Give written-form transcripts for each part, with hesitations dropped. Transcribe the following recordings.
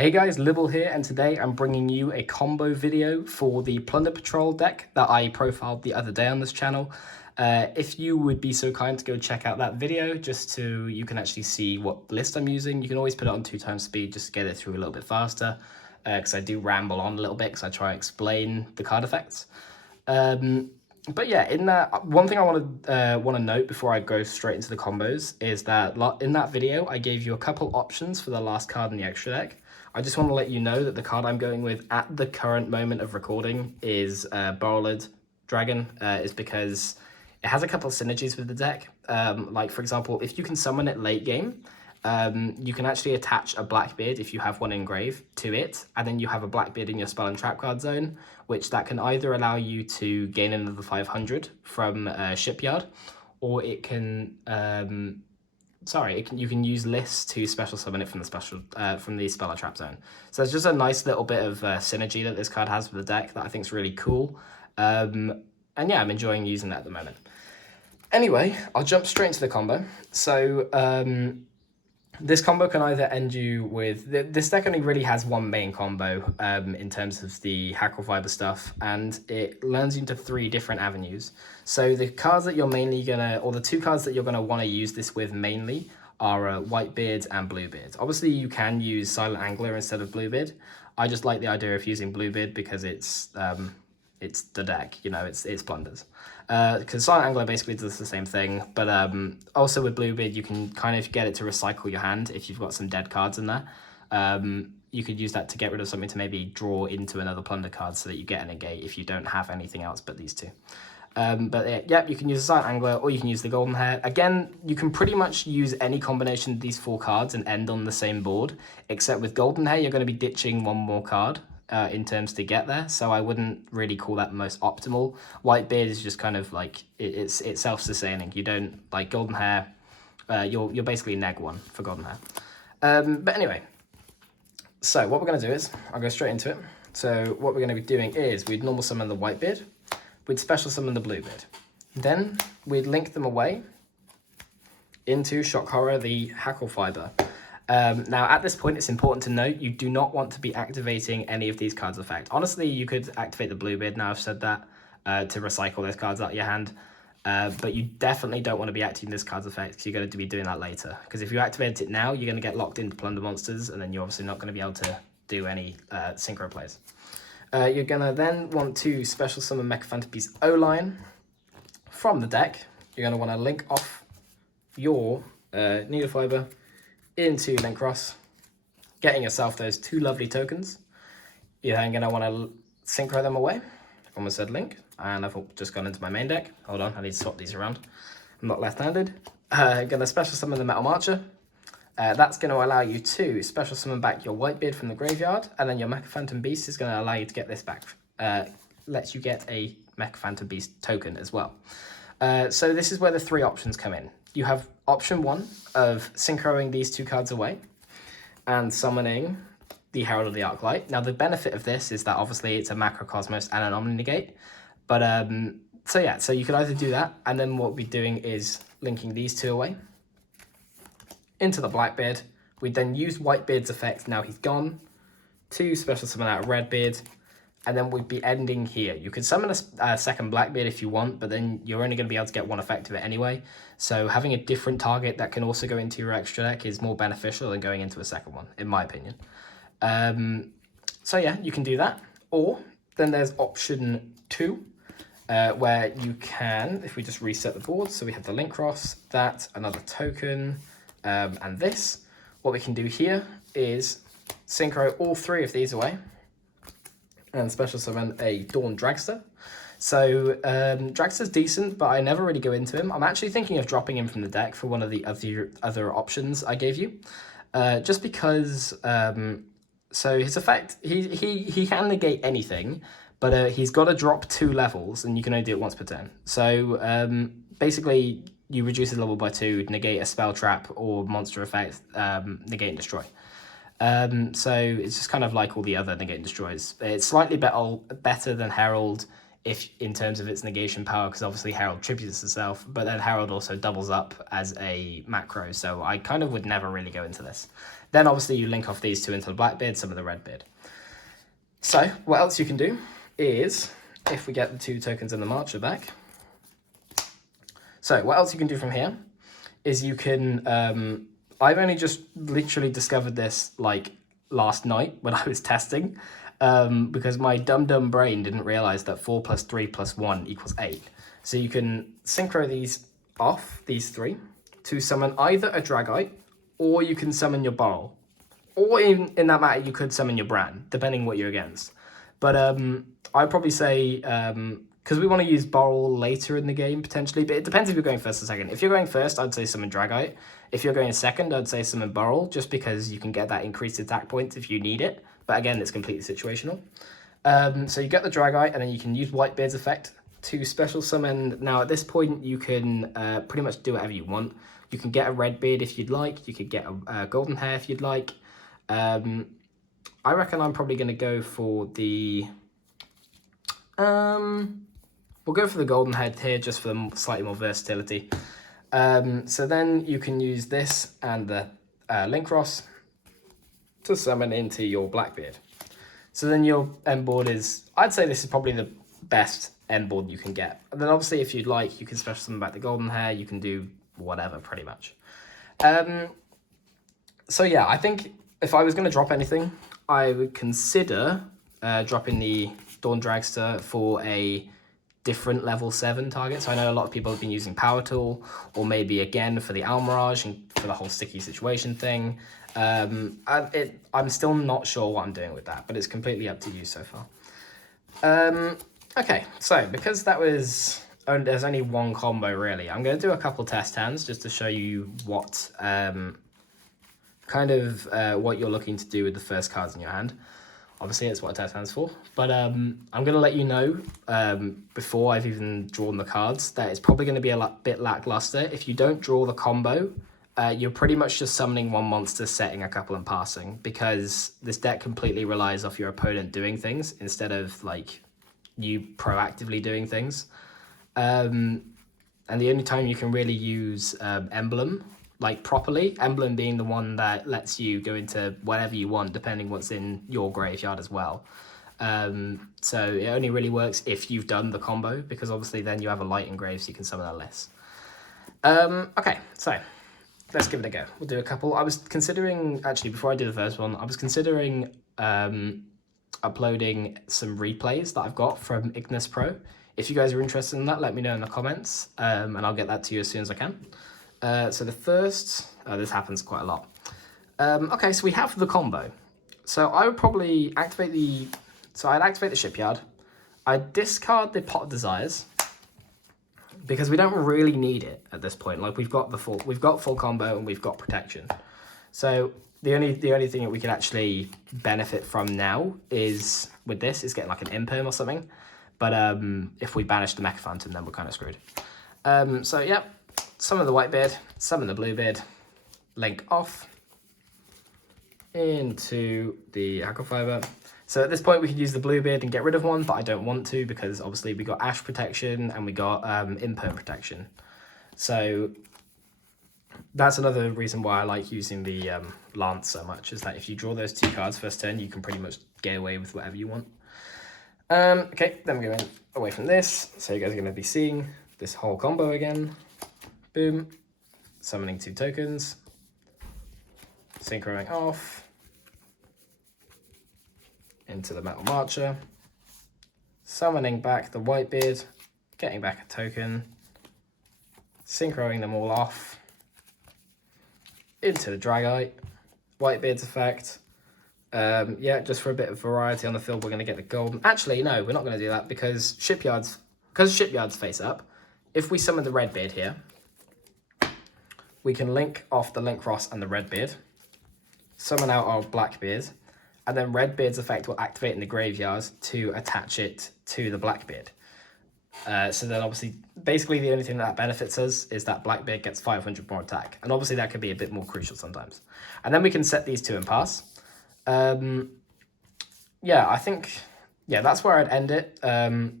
Hey guys, Libyl here, and today I'm bringing you a combo video for the Plunder Patrol deck that I profiled the other day on this channel. If you would be so kind to go check out that video, just so you can actually see what list I'm using. You can always put it on 2x speed just to get it through a little bit faster, because I do ramble on a little bit because I try to explain the card effects. But yeah, in that, one thing I want to note before I go straight into the combos is that in that video I gave you a couple options for the last card in the extra deck. I just want to let you know that the card I'm going with at the current moment of recording is Borrowed Dragon, is because it has a couple of synergies with the deck. Like, for example, if you can summon it late game, you can actually attach a Blackbeard if you have one engraved to it, and then you have a Blackbeard in your spell and trap card zone, which that can either allow you to gain another 500 from Shipyard, or it can you can use lists to special summon it from the spell or trap zone. So it's just a nice little bit of synergy that this card has with the deck that I think is really cool. And yeah, I'm enjoying using that at the moment. Anyway, I'll jump straight into the combo. So this combo can either end you with... This deck only really has one main combo in terms of the Hackle Fiber stuff, and it learns you into 3 different avenues. So the cards that you're mainly gonna... or the 2 cards that you're gonna want to use this with mainly are Whitebeard and Bluebeard. Obviously, you can use Silent Angler instead of Bluebeard. I just like the idea of using Bluebeard because it's the deck, you know, it's Plunders. Because Silent Angler basically does the same thing, but also with Bluebeard, you can kind of get it to recycle your hand if you've got some dead cards in there. You could use that to get rid of something to maybe draw into another Plunder card so that you get a negate if you don't have anything else but these 2. But yeah, you can use the Silent Angler or you can use the Golden Hair. Again, you can pretty much use any combination of these 4 cards and end on the same board, except with Golden Hair, you're going to be ditching one more card in terms to get there, so I wouldn't really call that most optimal. Whitebeard is just kind of like, it's self-sustaining. You don't, like Golden Hair, you're basically neg 1 for Golden Hair. But anyway, so what we're going to do is, I'll go straight into it. So what we're going to be doing is, we'd normal summon the Whitebeard, we'd special summon the Bluebeard. Then we'd link them away into Shock Horror, the Hackle Fiber. Now, at this point, it's important to note you do not want to be activating any of these cards' effect. Honestly, you could activate the Bluebeard, now I've said that, to recycle those cards out of your hand. But you definitely don't want to be activating this card's effect because you're going to be doing that later. Because if you activate it now, you're going to get locked into Plunder monsters, and then you're obviously not going to be able to do any synchro plays. You're going to then want to special summon Mechaphantom O-Line from the deck. You're going to want to link off your Needle Fiber into Link Cross, getting yourself those 2 lovely tokens. You're then going to want to synchro them away. Almost said link, and I've just gone into my main deck. Hold on, I need to swap these around. I'm not left-handed. Going to special summon the Metal Marcher. That's going to allow you to special summon back your Whitebeard from the graveyard, and then your Mechaphantom Beast is going to allow you to get this back. Lets you get a Mechaphantom Beast token as well. So this is where the 3 options come in. You have option 1 of synchroing these 2 cards away and summoning the Herald of the Arclight. Now, the benefit of this is that obviously it's a Macrocosmos and an Omni Negate. But, so yeah, so you could either do that, and then what we're doing is linking these 2 away into the Blackbeard. We then use Whitebeard's effect, now he's gone, to special summon out Redbeard. And then we'd be ending here. You could summon a second Blackbeard if you want, but then you're only going to be able to get 1 effect of it anyway. So having a different target that can also go into your extra deck is more beneficial than going into a second one, in my opinion. So yeah, you can do that. Or then there's option 2, where you can, if we just reset the board, so we have the Link Cross, that, another token, and this. What we can do here is synchro all 3 of these away and special summon a Dawn Dragster. So Dragster's decent, but I never really go into him. I'm actually thinking of dropping him from the deck for one of the other options I gave you. Just because, so his effect, he can negate anything, but he's got to drop 2 levels, and you can only do it once per turn. So basically, you reduce his level by 2, negate a spell trap or monster effect, negate and destroy. So it's just kind of like all the other negate and destroys. It's slightly better than Herald if in terms of its negation power, because obviously Herald tributes itself, but then Herald also doubles up as a macro, so I kind of would never really go into this. Then obviously you link off these two into the Blackbeard, some of the Redbeard. So what else you can do is, if we get the 2 tokens in the Marcher back, so what else you can do from here is you can, I've only just literally discovered this like last night when I was testing, because my dumb brain didn't realize that 4 + 3 + 1 = 8. So you can synchro these off, these 3, to summon either a Dragite, or you can summon your Borrel. Or in that matter, you could summon your Bran, depending what you're against. But I'd probably say, because we want to use Borrel later in the game, potentially, but it depends if you're going first or second. If you're going first, I'd say summon Dragite. If you're going second, I'd say summon Borrel, just because you can get that increased attack points if you need it. But again, it's completely situational. So you get the Dragite, and then you can use Whitebeard's effect to special summon. Now, at this point, you can pretty much do whatever you want. You can get a Redbeard if you'd like. You could get a Golden Hair if you'd like. I reckon I'm probably going to go for the... we'll go for the Golden Head here, just for the slightly more versatility. So then you can use this and the Linkross to summon into your Blackbeard. So then your end board is... I'd say this is probably the best end board you can get. And then obviously, if you'd like, you can special summon back the Golden Hair. You can do whatever, pretty much. So yeah, I think if I was going to drop anything, I would consider dropping the Dawn Dragster for a different level 7 target. So I know a lot of people have been using Power Tool, or maybe again for the Almirage and for the whole sticky situation thing. I'm still not sure what I'm doing with that, but it's completely up to you so far. Okay, so because that was... there's only one combo really, I'm going to do a couple test hands just to show you what what you're looking to do with the first cards in your hand. Obviously, it's what a test hand's for, but I'm going to let you know before I've even drawn the cards that it's probably going to be a bit lackluster. If you don't draw the combo, you're pretty much just summoning one monster, setting a couple and passing, because this deck completely relies off your opponent doing things instead of like you proactively doing things. And the only time you can really use Emblem, like properly, Emblem being the one that lets you go into whatever you want, depending what's in your graveyard as well. So it only really works if you've done the combo, because obviously then you have a light engrave, so you can summon a less. Okay, so let's give it a go. We'll do a couple. I was considering, actually, before I do the first one, I was considering uploading some replays that I've got from Ignis Pro. If you guys are interested in that, let me know in the comments, and I'll get that to you as soon as I can. So the first, this happens quite a lot. Okay, so we have the combo. So I would probably activate I'd activate the Shipyard. I'd discard the Pot of Desires, because we don't really need it at this point. Like we've got full combo and we've got protection. So the only thing that we can actually benefit from now is with this is getting like an imperm or something. But if we banish the Mecha Phantom, then we're kind of screwed. So yeah, summon the Whitebeard, summon the Bluebeard, link off into the Hackle Fiber. So at this point we could use the Bluebeard and get rid of one, but I don't want to, because obviously we got Ash protection and we got imperm protection. So that's another reason why I like using the Lance so much, is that if you draw those 2 cards first turn, you can pretty much get away with whatever you want. Okay, then we're going away from this. So you guys are going to be seeing this whole combo again. Boom. Summoning 2 tokens. Synchroing off. Into the Metal Marcher. Summoning back the Whitebeard. Getting back a token. Synchroing them all off. Into the Dragite. Whitebeard's effect. Yeah, just for a bit of variety on the field, we're going to get the golden. Actually, no, we're not going to do that, because Shipyard's face up. If we summon the Redbeard here, we can link off the Linkross and the Redbeard, summon out our Blackbeard, and then Redbeard's effect will activate in the graveyard to attach it to the Blackbeard. So then obviously, basically the only thing that benefits us is that Blackbeard gets 500 more attack, and obviously that could be a bit more crucial sometimes. And then we can set these 2 and pass. Yeah, I think yeah, that's where I'd end it.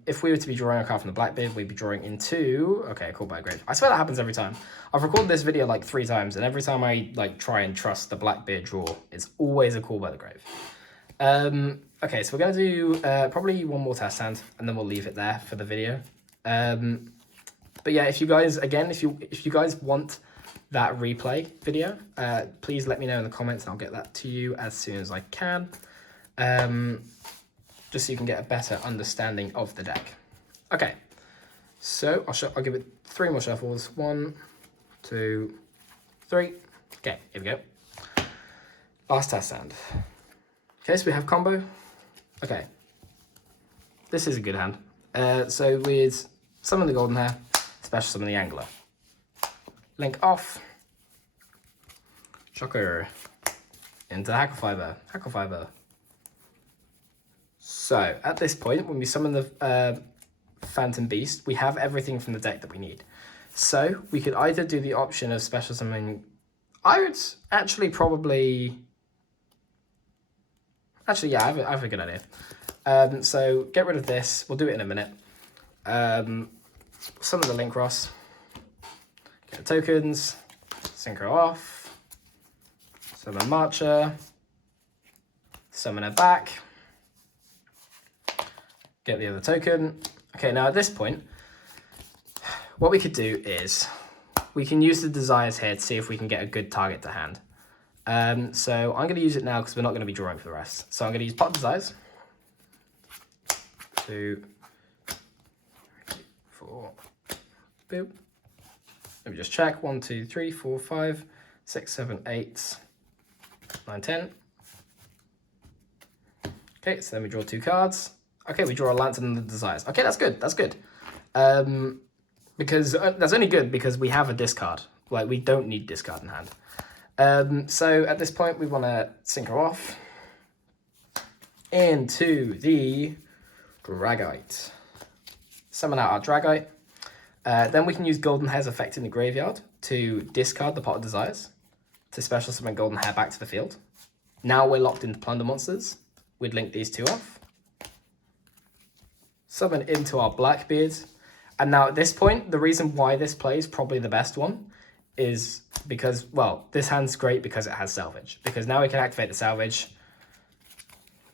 If we were to be drawing a card from the Blackbeard, we'd be drawing into, okay, Called by a Grave. I swear that happens every time. I've recorded this video like 3 times, and every time I like try and trust the Blackbeard draw, it's always a Called by the Grave. Okay, so we're gonna do probably one more test hand, and then we'll leave it there for the video. But yeah, if you guys, again, if you guys want that replay video, please let me know in the comments, and I'll get that to you as soon as I can. Just so you can get a better understanding of the deck. Okay, so I'll give it 3 more shuffles. 1, 2, 3. Okay, here we go. Last test hand. Okay, so we have combo. Okay, this is a good hand. So with Summon the Golden Hair, Special Summon the Angler. Link off. Shocker. Into Hackle Fiber. Hackle Fiber. So at this point, when we summon the Phantom Beast, we have everything from the deck that we need. So we could either do the option of special summoning. I would actually probably. Actually, yeah, I have a good idea. So get rid of this. We'll do it in a minute. Summon the Link Ross. Get the tokens. Synchro off. Summon Marcher. Summon her back. Get the other token. Okay, now at this point, what we could do is we can use the desires here to see if we can get a good target to hand. So I'm going to use it now because we're not going to be drawing for the rest. So I'm going to use Pot Desires. 2, 4, boop. Let me just check. 1, 2, 3, 4, 5, 6, 7, 8, 9, 10. Okay, so then we draw 2 cards. Okay, we draw a Lantern and the Desires. Okay, that's good. That's good. Because that's only good because we have a discard. Like, we don't need discard in hand. So at this point, we want to synchro off into the Dragite. Summon out our Dragite. Then we can use Golden Hair's effect in the graveyard to discard the Pot of Desires to special summon Golden Hair back to the field. Now we're locked into Plunder monsters. We'd link these 2 off. Summon into our Blackbeard. And now at this point, the reason why this play is probably the best one is because, well, this hand's great because it has Salvage. Because now we can activate the Salvage.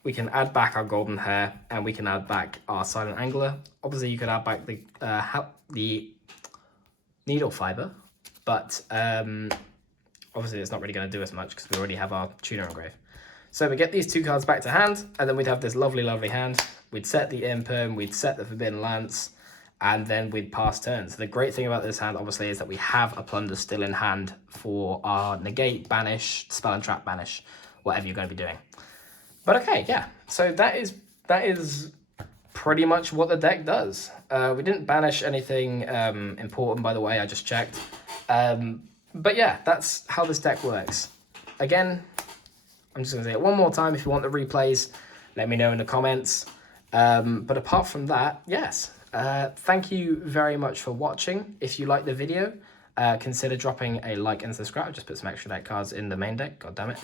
We can add back our Golden Hair, and we can add back our Silent Angler. Obviously, you could add back the Needle Fiber, but obviously it's not really going to do as much because we already have our Tuner Engrave. So we get these 2 cards back to hand, and then we'd have this lovely, lovely hand. We'd set the Imperm, we'd set the Forbidden Lance, and then we'd pass turn. So the great thing about this hand, obviously, is that we have a Plunder still in hand for our Negate, Banish, Spell and Trap, Banish, whatever you're going to be doing. But okay, yeah. So that is pretty much what the deck does. We didn't banish anything important, by the way. I just checked. But yeah, that's how this deck works. Again, I'm just going to say it one more time. If you want the replays, let me know in the comments. But apart from that, yes. Thank you very much for watching. If you like the video, consider dropping a like and subscribe. Just put some extra deck cards in the main deck. God damn it.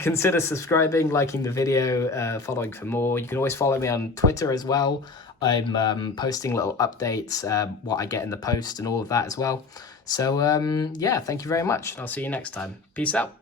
Consider subscribing, liking the video, following for more. You can always follow me on Twitter as well. I'm posting little updates, what I get in the post and all of that as well. So yeah, thank you very much. I'll see you next time. Peace out.